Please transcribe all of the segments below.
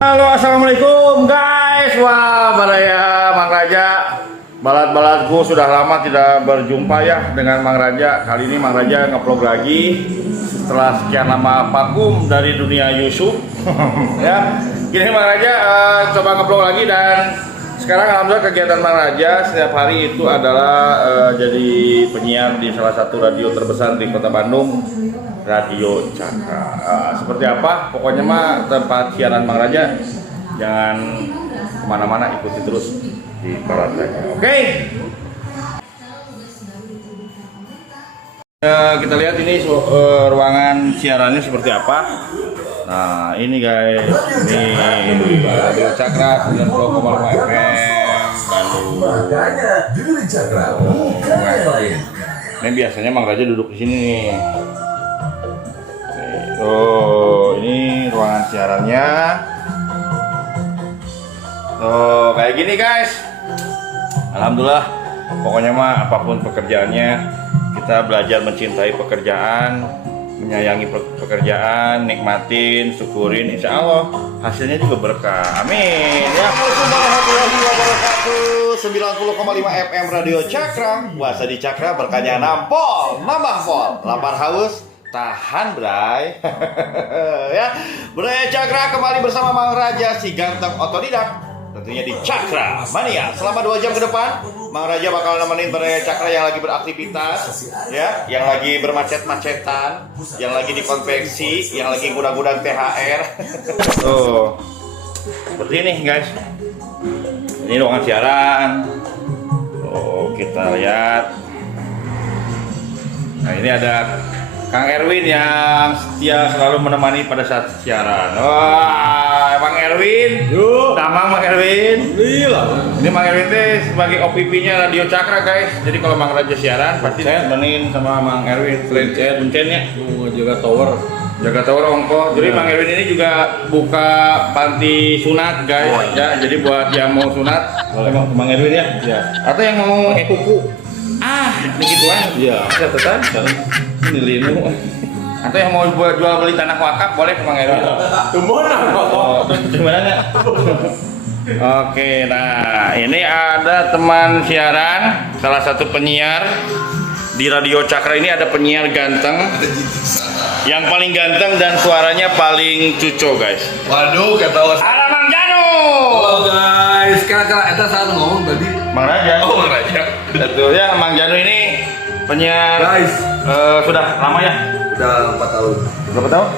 Halo, assalamualaikum guys. Wah, Baraya Mang Raja. Balat-balatku sudah lama tidak berjumpa ya dengan Mang Raja. Kali ini Mang Raja nge-vlog lagi setelah sekian lama vakum dari dunia YouTube. Ya, gini Mang Raja coba nge-vlog lagi dan sekarang alhamdulillah kegiatan Mang Raja setiap hari itu adalah jadi penyiar di salah satu radio terbesar di Kota Bandung. Radio Cakra. Seperti apa? Pokoknya mah tempat siaran Mang Raja jangan kemana-mana, ikuti terus di Barat Raja. Oke. Kita lihat ini ruangan siarannya seperti apa. Nah ini guys, ini Radio Cakra 90,5 FM Bandung. Ini biasanya Mang Raja duduk di sini nih. Tuh, ini ruangan siarannya. Tuh, kayak gini guys. Alhamdulillah, pokoknya mah apapun pekerjaannya, kita belajar mencintai pekerjaan, menyayangi pekerjaan, nikmatin, syukurin, insya Allah hasilnya juga berkah. Amin. Ya, warahmatullahi wabarakatuh. 90,5 FM Radio Cakra. Puasa di Cakra berkahnya nampol, nambah pol. Lapar haus, tahan bray. Ya, Bray Cakra kembali bersama Mang Raja si ganteng otodidak. Tentunya di Cakra Mania. Selama 2 jam ke depan Mang Raja bakal nemenin Bray Cakra yang lagi beraktivitas, ya, yang lagi bermacet-macetan, yang lagi di konveksi, yang lagi gudang-gudang THR. Tuh, seperti ini guys. Ini ruangan siaran. Oh, kita lihat. Nah, ini ada Kang Erwin yang setia selalu menemani pada saat siaran. Wah, Mang Erwin. Yuk. Tamang Mang Erwin. Ini Mang Erwin teh sebagai OPP-nya Radio Cakra guys. Jadi kalau Mang Raja siaran pasti temenin sama Mang Erwin. Selain buncennya mau jaga tower. Jaga tower ongko. Jadi Mang Erwin ini juga buka panti sunat guys. Ya, jadi buat yang mau sunat, Mang Erwin ya. Ya. Atau yang mau kuku. Begituan. Iya. Catatan. Ini linu. Atau yang mau jual beli tanah wakaf boleh ke Mang Erwin. Gimana? Oke, nah ini ada teman siaran, salah satu penyiar di Radio Cakra ini, ada penyiar ganteng, yang paling ganteng dan suaranya paling cuco guys. Waduh, kata was. Ada Mang Janu. Halo guys, kira-kira eta saat ngomong tadi. Mang Raja. Oh, Mang Raja. Betul ya, Mang Janu ini penyiar. Guys, sudah lama ya? udah 4 tahun. Berapa tahun?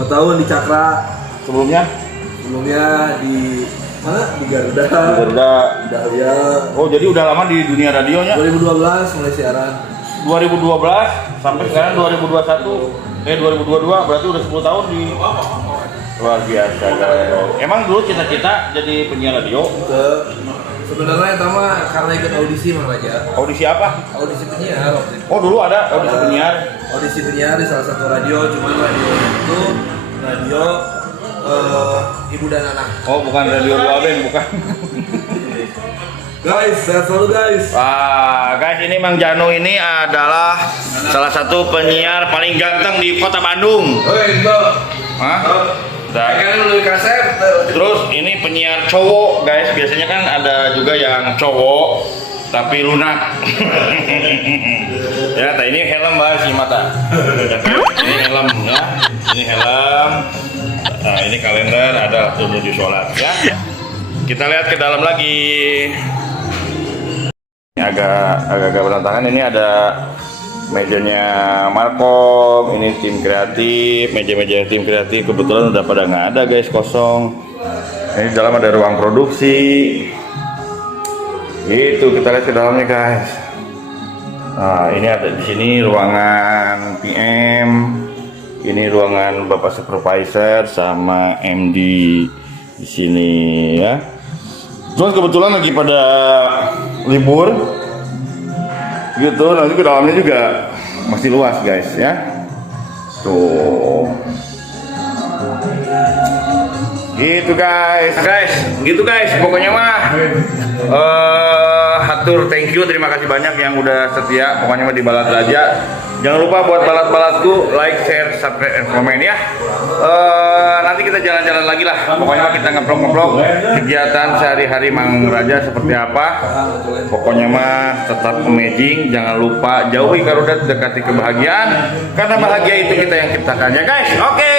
4 tahun di Cakra. Sebelumnya? Sebelumnya di mana? Di Garuda. Garuda. Dahlia. Oh, jadi udah lama di dunia radionya? 2012 mulai siaran. 2012 sampai sekarang 2021. 2022 berarti udah 10 tahun di. Luar biasa guys. Emang dulu cita-cita jadi penyiar radio? Sebenarnya pertama karena ikut audisi Mang Raja. Audisi apa? Audisi penyiar waktu itu. Oh, dulu ada audisi penyiar. Audisi penyiar di salah satu radio, cuman radio itu radio ibu dan anak. Oh, bukan radio Ruaben, bukan. Guys, sehat selalu guys. Wah, guys, ini Mang Janu ini adalah salah satu penyiar paling ganteng di Kota Bandung. Hah? Terus ini penyiar cowok guys, biasanya kan ada juga yang cowok tapi lunak. Ya, ini helm bahas di mata. Ini helm ya, ini helm. Nah, ini kalender, ada waktu menuju sholat ya. Kita lihat ke dalam lagi. Ini agak berantakan. Ini ada mejanya Markom, ini tim kreatif, meja-meja tim kreatif kebetulan udah pada nggak ada guys, kosong. Ini di dalam ada ruang produksi. Itu kita lihat ke dalamnya guys. Nah, ini ada di sini ruangan PM. Ini ruangan Bapak Supervisor sama MD di sini ya. Terus kebetulan lagi pada libur. Gitu, nanti ke dalamnya juga masih luas guys ya. Tuh Gitu guys, gitu guys. Pokoknya mah hatur thank you, terima kasih banyak yang udah setia. Pokoknya mah di Balat Raja. Jangan lupa buat balat-balatku like, share, subscribe, dan komen ya. Nanti kita jalan-jalan lagi lah. Pokoknya mah kita ngeblok-ngeblok kegiatan sehari-hari Mang Raja seperti apa. Pokoknya mah tetap amazing. Jangan lupa jauhi karudat, dekati kebahagiaan. Karena bahagia itu kita yang ciptakan ya guys. Oke.